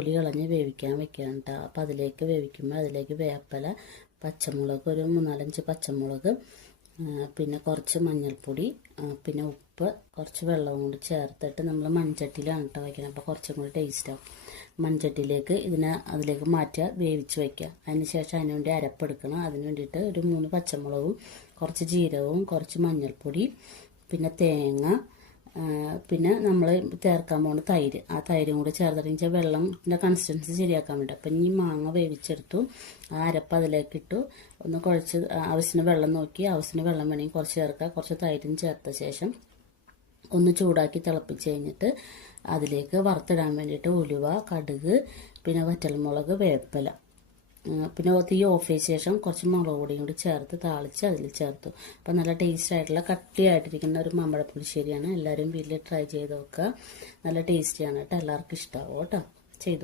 പുളി കളഞ്ഞ് വേവിക്കാൻ വെക്കണം കേട്ടോ. അപ്പോൾ അതിലേക്ക് വേവിക്കുമ്പോൾ അതിലേക്ക് വേപ്പില, പച്ചമുളക്, ഒരു 3-4 പച്ചമുളക്, പിന്നെ കുറച്ച് മഞ്ഞൾപ്പൊടി, പിന്നെ ഉപ്പ്, കുറച്ച് വെള്ളവും കൂടി ചേർത്തിട്ട് നമ്മൾ മൺചട്ടിയിലാണ് കേട്ടോ വയ്ക്കുന്നത്. അപ്പോൾ കുറച്ചും കൂടി ടേസ്റ്റാവും. മൺചട്ടിയിലേക്ക് അതിലേക്ക് മാറ്റുക, വേവിച്ച് വയ്ക്കുക. അതിന് ശേഷം അതിന് വേണ്ടി അരപ്പെടുക്കണം. അതിന് വേണ്ടിയിട്ട് ഒരു 3 പച്ചമുളകും, കുറച്ച് ജീരകവും, കുറച്ച് മഞ്ഞൾപ്പൊടി, പിന്നെ തേങ്ങ, പിന്നെ നമ്മൾ ചേർക്കാൻ പോകുന്ന തൈര്. ആ തൈരും കൂടി ചേർത്തിട്ട് വെള്ളത്തിൻ്റെ കൺസിസ്റ്റൻസി ശരിയാക്കാൻ വേണ്ടി. അപ്പം ഇനി മാങ്ങ വേവിച്ചെടുത്തു, ആ അരപ്പ് അതിലേക്ക് ഇട്ടു, ഒന്ന് കുഴച്ച് ആവശ്യത്തിന് വെള്ളം നോക്കി, ആവശ്യത്തിന് വെള്ളം വേണമെങ്കിൽ കുറച്ച് ചേർക്കുക. കുറച്ച് തൈരും ചേർത്ത ശേഷം ഒന്ന് ചൂടാക്കി തിളപ്പിച്ച് കഴിഞ്ഞിട്ട് അതിലേക്ക് വറുത്തിടാൻ വേണ്ടിയിട്ട് ഉലുവ, കടുക്, പിന്നെ വറ്റൽമുളക്, വേപ്പില, പിന്നെ തീ ഓഫ് ചെയ്ത ശേഷം കുറച്ച് മുളക് പൊടിയും കൂടി ചേർത്ത് താളിച്ച് അതിൽ ചേർത്തു. അപ്പം നല്ല ടേസ്റ്റ് ആയിട്ടുള്ള കട്ടിയായിട്ടിരിക്കുന്ന ഒരു മാമ്പഴ പുളിശ്ശേരിയാണ്. എല്ലാവരും വീട്ടിൽ ട്രൈ ചെയ്ത് നോക്കുക. നല്ല ടേസ്റ്റിയാണ് കേട്ടോ. എല്ലാവർക്കും ഇഷ്ടമാവും കേട്ടോ. ചെയ്തു.